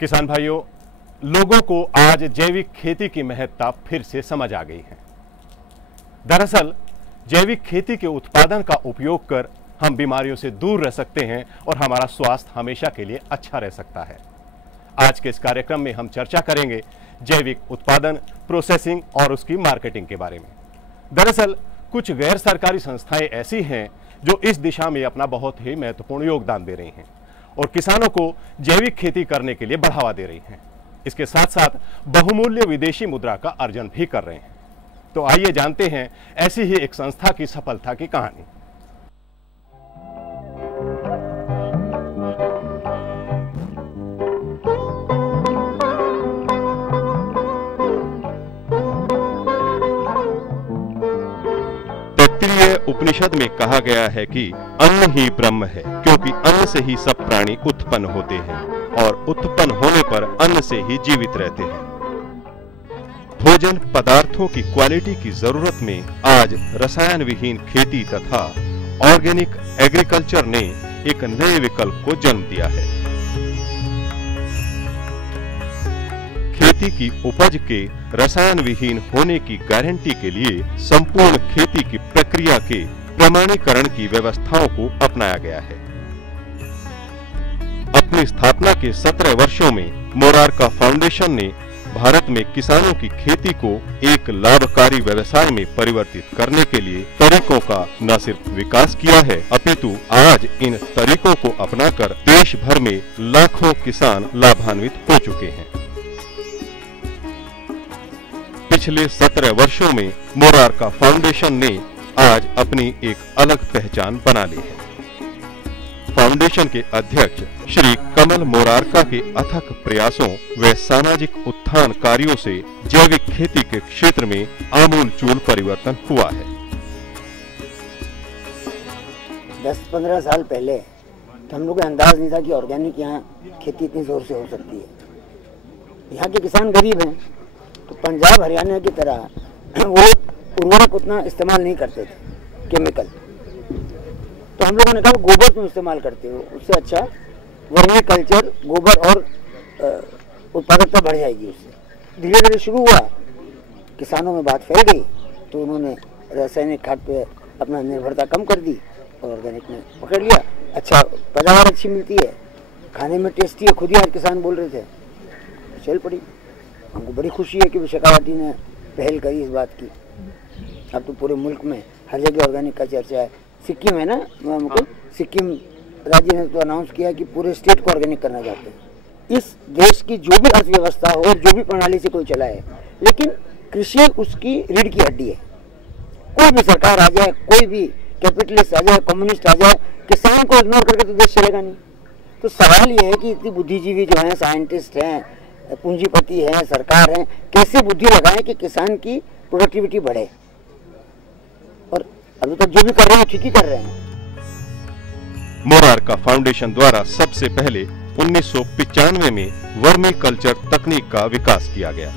किसान भाइयों, लोगों को आज जैविक खेती की महत्ता फिर से समझ आ गई है। दरअसल जैविक खेती के उत्पादन का उपयोग कर हम बीमारियों से दूर रह सकते हैं और हमारा स्वास्थ्य हमेशा के लिए अच्छा रह सकता है। आज के इस कार्यक्रम में हम चर्चा करेंगे जैविक उत्पादन, प्रोसेसिंग और उसकी मार्केटिंग के बारे में। दरअसल कुछ गैर सरकारी संस्थाएं ऐसी हैं जो इस दिशा में अपना बहुत ही महत्वपूर्ण योगदान दे रही हैं और किसानों को जैविक खेती करने के लिए बढ़ावा दे रही हैं। इसके साथ साथ बहुमूल्य विदेशी मुद्रा का अर्जन भी कर रहे हैं। तो आइए जानते हैं ऐसी ही एक संस्था की सफलता की कहानी। तैत्तिरीय उपनिषद में कहा गया है कि अन्न ही ब्रह्म है, क्योंकि अन्न से ही सब प्राणी उत्पन्न होते हैं और उत्पन्न होने पर अन्न से ही जीवित रहते हैं। भोजन पदार्थों की क्वालिटी की जरूरत में आज रसायन विहीन खेती तथा ऑर्गेनिक एग्रीकल्चर ने एक नए विकल्प को जन्म दिया है। खेती की उपज के रसायन विहीन होने की गारंटी के लिए संपूर्ण खेती की प्रक्रिया के प्रमाणीकरण की व्यवस्थाओं को अपनाया गया है। अपनी स्थापना के 17 वर्षों में मोरारका फाउंडेशन ने भारत में किसानों की खेती को एक लाभकारी व्यवसाय में परिवर्तित करने के लिए तरीकों का न सिर्फ विकास किया है, अपितु आज इन तरीकों को अपनाकर देश भर में लाखों किसान लाभान्वित हो चुके हैं। पिछले 17 वर्षों में मोरारका फाउंडेशन ने आज अपनी एक अलग पहचान बना ली है। फाउंडेशन के अध्यक्ष श्री कमल मोरारका के अथक प्रयासों व सामाजिक उत्थान कार्यों से जैविक खेती के क्षेत्र में आमूलचूल परिवर्तन हुआ है। 10-15 साल पहले तो हम लोग को अंदाज नहीं था कि ऑर्गेनिक यहाँ खेती इतनी जोर से हो सकती है। यहाँ के किसान गरीब हैं, तो पंजाब हरियाणा की तरह वो उर्वरक उतना इस्तेमाल नहीं करते थे, केमिकल। तो हम लोगों ने कहा गोबर तुम इस्तेमाल करते हो, उससे अच्छा वर्मी कल्चर, गोबर और उत्पादकता बढ़ जाएगी उससे। धीरे धीरे शुरू हुआ, किसानों में बात फैल गई, तो उन्होंने रासायनिक खाद पे अपना निर्भरता कम कर दी और ऑर्गेनिक में पकड़ लिया। अच्छा, पैदावार अच्छी मिलती है, खाने में टेस्टी है, खुद ही आज किसान बोल रहे थे, चल पड़ी। हमको बड़ी खुशी है कि शेखावाटी ने पहल करी इस बात की। अब तो पूरे मुल्क में हर जगह ऑर्गेनिक का चर्चा है। सिक्किम है ना, मतलब सिक्किम राज्य ने तो अनाउंस किया कि पूरे स्टेट को ऑर्गेनिक करना चाहते हैं। इस देश की जो भी अर्थव्यवस्था हो और जो भी प्रणाली से कोई चला है, लेकिन कृषि उसकी रीढ़ की हड्डी है। कोई भी सरकार आ जाए, कोई भी कैपिटलिस्ट आ जाए, कम्युनिस्ट आ जाए, किसान को इग्नोर करके तो देश चलेगा नहीं। तो सवाल ये है कि इतनी बुद्धिजीवी जो हैं, साइंटिस्ट हैं, पूंजीपति हैं, सरकार हैं, कैसे बुद्धि लगाएं कि किसान की प्रोडक्टिविटी बढ़े। और अभी तक जो भी कर रहे हैं ठीक ही कर रहे हैं। मोरारका फाउंडेशन द्वारा सबसे पहले 1995 में वर्मी कल्चर तकनीक का विकास किया गया।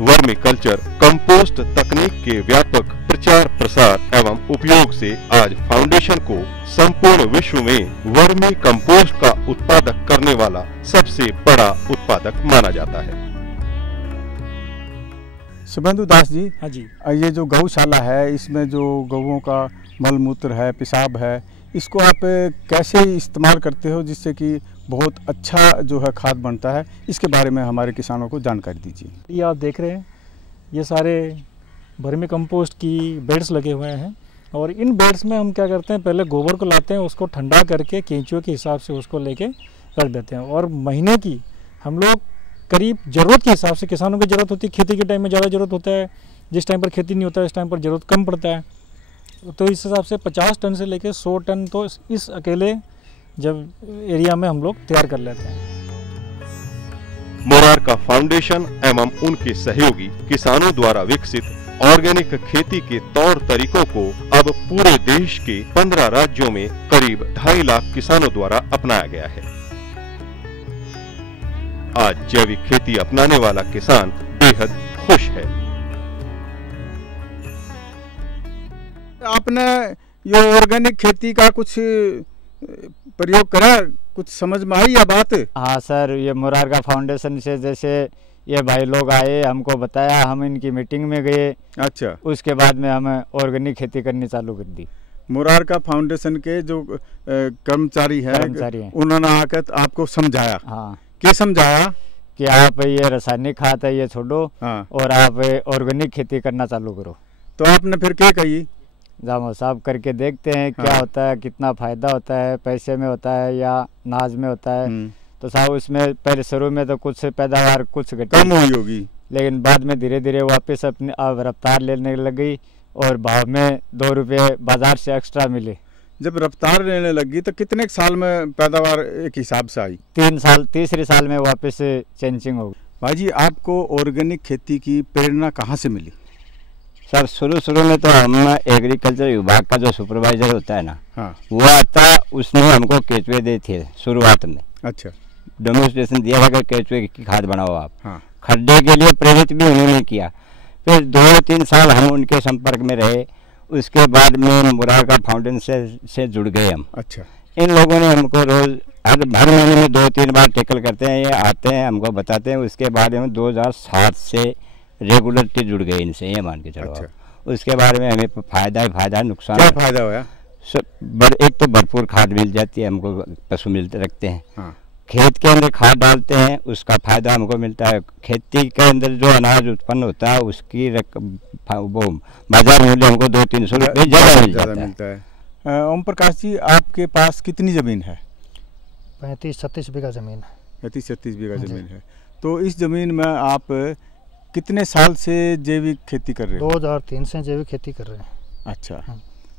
वर्मी कल्चर कंपोस्ट तकनीक के व्यापक प्रचार प्रसार एवं उपयोग से आज फाउंडेशन को संपूर्ण विश्व में वर्मी कंपोस्ट का उत्पादक करने वाला सबसे बड़ा उत्पादक माना जाता है। शुभेंदु दास जी, हाँ जी, ये जो गौशाला है, इसमें जो गौओं का मल मूत्र है, पेशाब है, इसको आप कैसे इस्तेमाल करते हो जिससे कि बहुत अच्छा जो है खाद बनता है, इसके बारे में हमारे किसानों को जानकारी दीजिए। ये आप देख रहे हैं, ये सारे वर्मी कंपोस्ट की बेड्स लगे हुए हैं और इन बेड्स में हम क्या करते हैं, पहले गोबर को लाते हैं, उसको ठंडा करके केंचुए के हिसाब से उसको लेके रख देते हैं और महीने की हम लोग करीब ज़रूरत के हिसाब से, किसानों की ज़रूरत होती है, खेती के टाइम में ज़्यादा ज़रूरत होता है, जिस टाइम पर खेती नहीं होता है इस टाइम पर ज़रूरत कम पड़ता है, तो इस हिसाब से 50 टन से लेकर 100 टन तो इस अकेले जब एरिया में हम लोग तैयार कर लेते हैं। मोरारका फाउंडेशन एवं उनके सहयोगी किसानों द्वारा विकसित ऑर्गेनिक खेती के तौर तरीकों को अब पूरे देश के 15 राज्यों में करीब 2.5 लाख किसानों द्वारा अपनाया गया है। आज जैविक खेती अपनाने वाला किसान बेहद खुश है। आपने ये ऑर्गेनिक खेती का कुछ प्रयोग करा, कुछ समझ में आई या बात? हाँ सर, ये मुरारका फाउंडेशन से जैसे ये भाई लोग आए, हमको बताया, हम इनकी मीटिंग में गए। अच्छा। उसके बाद में हमें ऑर्गेनिक खेती करनी चालू कर दी। मुरारका फाउंडेशन के जो कर्मचारी हैं उन्होंने आकर आपको समझाया? हाँ। क्या समझाया? कि आप ये रासायनिक खाद है ये छोड़ो। हाँ। और आप ऑर्गेनिक खेती करना चालू करो। तो आपने फिर क्या कही? जामो साहब करके देखते हैं क्या हाँ। होता है, कितना फायदा होता है, पैसे में होता है या नाज में होता है। तो साहब उसमें पहले शुरू में तो कुछ पैदावार कुछ कम हुई होगी, लेकिन बाद में धीरे धीरे वापस अपने अब रफ्तार लेने लग गई और भाव में 2 रुपये बाजार से एक्स्ट्रा मिले। जब रफ्तार लेने लगी तो कितने साल में पैदावार एक हिसाब से आई? 3 साल, तीसरे साल में वापस चेंजिंग हो गई। भाई जी, आपको ऑर्गेनिक खेती की प्रेरणा कहाँ से मिली? सर शुरू में तो हम एग्रीकल्चर विभाग का जो सुपरवाइजर होता है ना, हाँ। वो आता, उसने हमको केचुए दिए थे शुरुआत में। अच्छा। डेमोन्स्ट्रेशन दिया था कि केचुए की खाद बनाओ आप। हाँ। खड्डे के लिए प्रेरित भी उन्होंने किया। फिर 2-3 साल हम उनके संपर्क में रहे। उसके बाद में मुरारका फाउंडेशन से जुड़ गए हम। अच्छा। इन लोगों ने हमको रोज हर महीने में 2-3 बार टैकल करते हैं, ये आते हैं हमको बताते हैं। उसके बाद में 2007 से रेगुलरली जुड़ गए इनसे, ये मान के चलो। अच्छा। उसके बारे में हमें फायदा ही फायदा, नुकसान क्या फायदा हुआ? एक तो भरपूर खाद मिल जाती है हमको, पशु मिलते रखते हैं। हाँ। खेत के अंदर खाद डालते हैं, उसका फायदा हमको मिलता है। खेती के अंदर जो अनाज उत्पन्न होता है उसकी वो बाजार मूल्य हमको 200-300 रुपये ज़्यादा मिलता है। ओम प्रकाश जी, आपके पास कितनी ज़मीन है? 35-36 बीघा ज़मीन है। 35-36 बीघा ज़मीन है। तो इस ज़मीन में आप कितने साल से जैविक खेती कर रहे हैं? 2003 से जैविक खेती कर रहे हैं। अच्छा।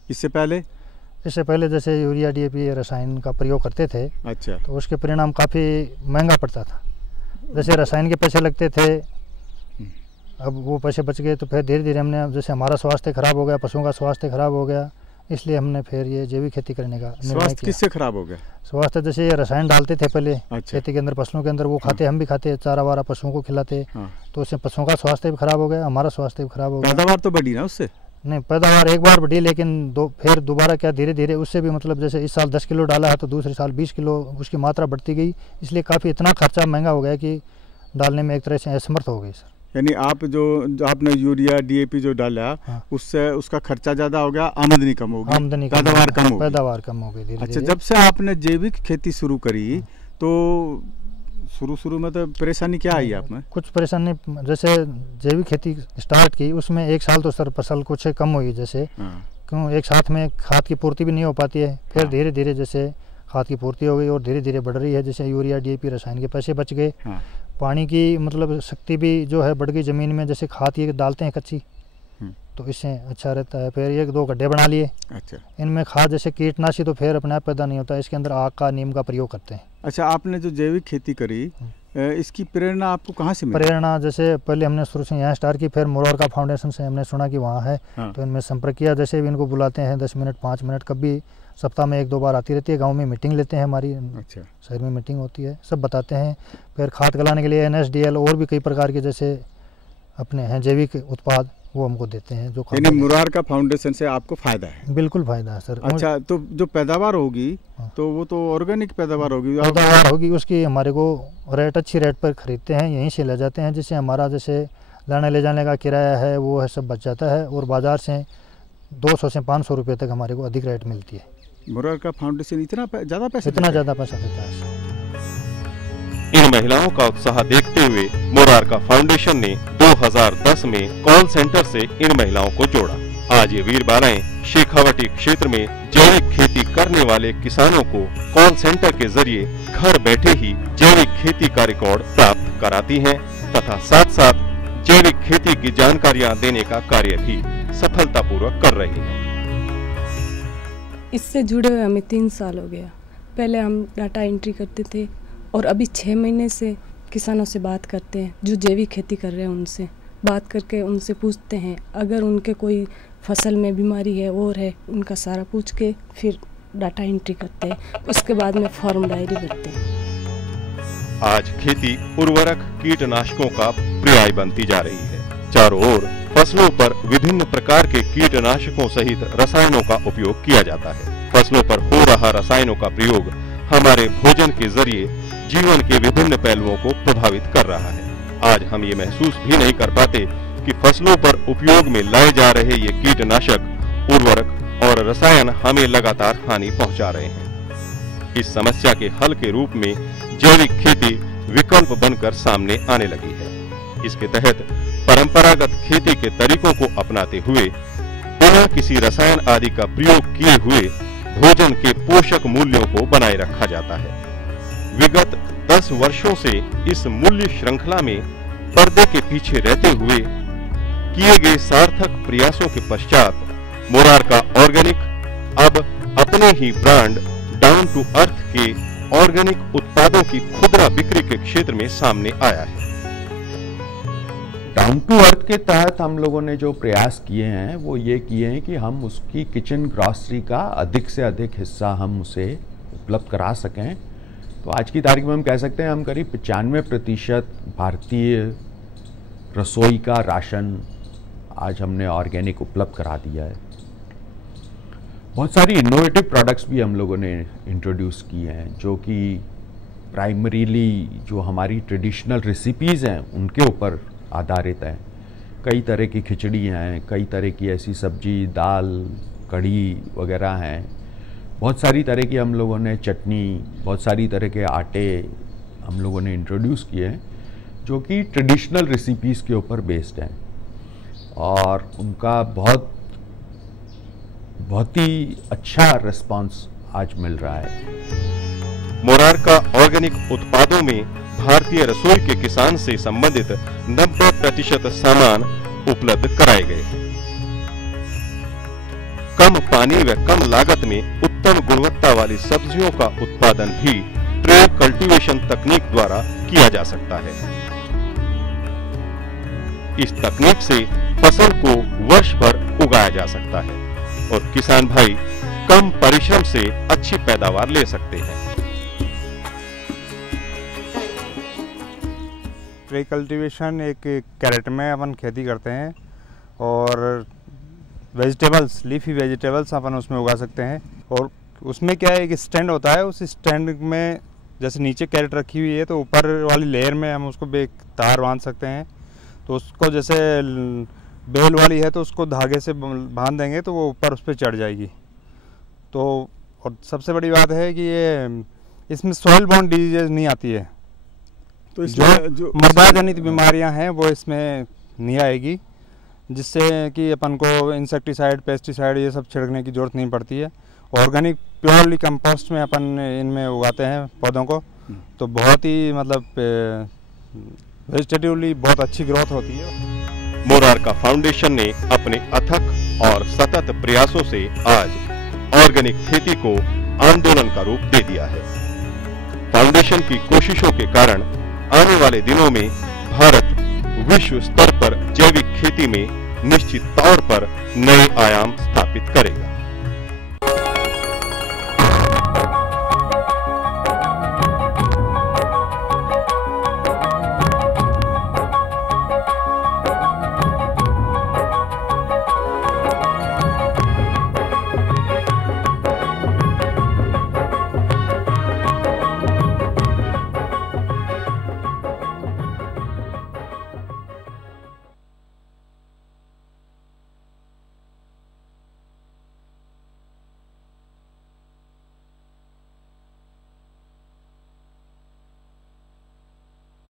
इससे पहले? इससे पहले जैसे यूरिया DAP रसायन का प्रयोग करते थे। अच्छा। तो उसके परिणाम काफ़ी महंगा पड़ता था। जैसे रसायन के पैसे लगते थे, अब वो पैसे बच गए तो फिर धीरे धीरे हमने, जैसे हमारा स्वास्थ्य खराब हो गया, पशुओं का स्वास्थ्य खराब हो गया, इसलिए हमने फिर ये जैविक खेती करने का निर्णय किया। स्वास्थ्य किससे खराब हो गया? स्वास्थ्य जैसे ये रसायन डालते थे पहले। अच्छा। खेती के अंदर, फसलों के अंदर, वो खाते, हम भी खाते, चारा वारा पशुओं को खिलाते। हाँ। तो उससे पशुओं का स्वास्थ्य भी खराब हो गया, हमारा स्वास्थ्य भी खराब हो गया। पैदावार तो बढ़ी ना उससे? नहीं, पैदावार एक बार बढ़ी, लेकिन फिर दोबारा क्या, धीरे धीरे उससे भी, मतलब जैसे इस साल 10 किलो डाला है तो दूसरे साल 20 किलो उसकी मात्रा बढ़ती गई। इसलिए काफ़ी इतना खर्चा महंगा हो गया कि डालने में एक तरह से असमर्थ हो गई सर। यानी आप जो आपने यूरिया DAP जो डाला, हाँ। उससे उसका खर्चा ज़्यादा हो गया, आमदनी कम हो गई, आमदनी पैदावार कम हो गई। पैदावार कम हो गई। अच्छा, जब से आपने जैविक खेती शुरू करी तो शुरू में तो परेशानी क्या आई आप में? कुछ परेशानी, जैसे जैविक खेती स्टार्ट की, उसमें 1 साल तो सर फसल कुछ कम हुई, जैसे क्यों एक साथ में खाद की पूर्ति भी नहीं हो पाती है। फिर धीरे धीरे जैसे खाद की पूर्ति हो गई और धीरे धीरे बढ़ रही है। जैसे यूरिया DAP रसायन के पैसे बच गए, पानी की मतलब शक्ति भी जो है बढ़ गई ज़मीन में। जैसे खाद ये डालते हैं कच्ची, तो इससे अच्छा रहता है। फिर 1-2 गड्ढे बना लिए। अच्छा। इनमें खाद जैसे कीटनाशी तो फिर अपने आप पैदा नहीं होता, इसके अंदर आग का, नीम का प्रयोग करते हैं। अच्छा, आपने जो जैविक खेती करी, इसकी प्रेरणा आपको कहाँ से मिली? प्रेरणा जैसे पहले हमने शुरू से यहाँ स्टार्ट की, फिर मुरारका फाउंडेशन से हमने सुना कि वहाँ है। हाँ। तो इनमें संपर्क किया। जैसे भी इनको बुलाते हैं 10 मिनट 5 मिनट, कभी सप्ताह में 1-2 बार आती रहती है। गांव में मीटिंग लेते हैं हमारी। अच्छा। शहर में मीटिंग होती है, सब बताते हैं। फिर खाद गलाने के लिए NSDL और भी कई प्रकार के जैसे अपने हैं जैविक उत्पाद, वो हमको देते हैं। जो मुरारका फाउंडेशन से आपको फायदा है? बिल्कुल फायदा है सर। अच्छा, तो जो पैदावार होगी, हाँ। तो वो तो ऑर्गेनिक पैदावार होगी, उसकी हमारे को अच्छी रेट पर खरीदते हैं, यहीं से ले जाते हैं। जिससे हमारा जैसे लाने ले जाने का किराया है वो है सब बच जाता है, और बाजार से 200 से 500 रुपये तक हमारे को अधिक रेट मिलती है। मुरारका फाउंडेशन इतना ज़्यादा पैसा देता है। इन महिलाओं का उत्साह देखते हुए मुरारका फाउंडेशन ने 2010 में कॉल सेंटर से इन महिलाओं को जोड़ा। आज ये वीर बालाएं शेखावटी क्षेत्र में जैविक खेती करने वाले किसानों को कॉल सेंटर के जरिए घर बैठे ही जैविक खेती का रिकॉर्ड प्राप्त कराती हैं तथा साथ साथ जैविक खेती की जानकारियां देने का कार्य भी सफलतापूर्वक कर रही हैं। इससे जुड़े हुए हमें 3 साल हो गया। पहले हम डाटा एंट्री करते थे और अभी 6 महीने से किसानों से बात करते हैं, जो जैविक खेती कर रहे हैं उनसे बात करके उनसे पूछते हैं, अगर उनके कोई फसल में बीमारी है और है, उनका सारा पूछ के फिर डाटा एंट्री करते हैं। उसके बाद में फॉर्म डायरी भरते हैं। आज खेती उर्वरक कीटनाशकों का पर्याय बनती जा रही है। चारों ओर फसलों पर विभिन्न प्रकार के कीटनाशकों सहित रसायनों का उपयोग किया जाता है। फसलों पर हो रहा रसायनों का प्रयोग हमारे भोजन के जरिए जीवन के विभिन्न पहलुओं को प्रभावित कर रहा है। आज हम ये महसूस भी नहीं कर पाते कि फसलों पर उपयोग में लाए जा रहे ये कीटनाशक, उर्वरक और रसायन हमें लगातार हानि पहुंचा रहे हैं। इस समस्या के हल के रूप में जैविक खेती विकल्प बनकर सामने आने लगी है। इसके तहत परंपरागत खेती के तरीकों को अपनाते हुए बिना किसी रसायन आदि का प्रयोग किए हुए भोजन के पोषक मूल्यों को बनाए रखा जाता है। विगत 10 वर्षों से इस मूल्य श्रृंखला में पर्दे के पीछे रहते हुए किए गए सार्थक प्रयासों के पश्चात मोरारका ऑर्गेनिक अब अपने ही ब्रांड डाउन टू अर्थ के ऑर्गेनिक उत्पादों की खुदरा बिक्री के क्षेत्र में सामने आया है। डाउन टू अर्थ के तहत हम लोगों ने जो प्रयास किए हैं वो ये किए हैं कि हम उसकी किचन ग्रॉसरी का अधिक से अधिक हिस्सा हम उसे उपलब्ध करा सकें। तो आज की तारीख में हम कह सकते हैं हम करीब 95% भारतीय रसोई का राशन आज हमने ऑर्गेनिक उपलब्ध करा दिया है। बहुत सारी इनोवेटिव प्रोडक्ट्स भी हम लोगों ने इंट्रोड्यूस किए हैं जो कि प्राइमरीली जो हमारी ट्रेडिशनल रेसिपीज़ हैं उनके ऊपर आधारित हैं। कई तरह की खिचड़ी हैं, कई तरह की ऐसी सब्जी, दाल, कढ़ी वगैरह हैं। बहुत सारी तरह की हम लोगों ने चटनी, बहुत सारी तरह के आटे हम लोगों ने इंट्रोड्यूस किए हैं जो कि ट्रेडिशनल रेसिपीज़ के ऊपर बेस्ड हैं और उनका बहुत ही अच्छा रिस्पांस आज मिल रहा है। मोरारका ऑर्गेनिक उत्पादों में भारतीय रसोई के किसान से संबंधित 90% सामान उपलब्ध कराए गए हैं। कम पानी व कम लागत में उत्तम गुणवत्ता वाली सब्जियों का उत्पादन भी ट्रे कल्टीवेशन तकनीक द्वारा किया जा सकता है। इस तकनीक से फसल को वर्ष भर उगाया जा सकता है और किसान भाई कम परिश्रम से अच्छी पैदावार ले सकते हैं। ट्रे कल्टीवेशन एक कैरेट में अपन खेती करते हैं और वेजिटेबल्स, लीफी वेजिटेबल्स अपन उसमें उगा सकते हैं। और उसमें क्या है, एक स्टैंड होता है, उस स्टैंड में जैसे नीचे कैरेट रखी हुई है तो ऊपर वाली लेयर में हम उसको एक तार बांध सकते हैं। तो उसको जैसे बेल वाली है तो उसको धागे से बांध देंगे तो वो ऊपर उस पर चढ़ जाएगी। तो और सबसे बड़ी बात है कि ये इसमें सॉइल बॉर्न डिजीज नहीं आती है। तो जो मृदा जनित बीमारियां हैं वो इसमें नहीं आएगी, जिससे कि अपन को इंसेक्टिसाइड, पेस्टिसाइड ये सब छिड़कने की ज़रूरत नहीं पड़ती है। ऑर्गेनिक प्योरली कंपोस्ट में अपन इनमें उगाते हैं पौधों को, तो बहुत ही मतलब वेजिटेटिवली बहुत अच्छी ग्रोथ होती है। मोरारका फाउंडेशन ने अपने अथक और सतत प्रयासों से आज ऑर्गेनिक खेती को आंदोलन का रूप दे दिया है। फाउंडेशन की कोशिशों के कारण आने वाले दिनों में भारत विश्व स्तर पर जैविक खेती में निश्चित तौर पर नए आयाम स्थापित करेगा।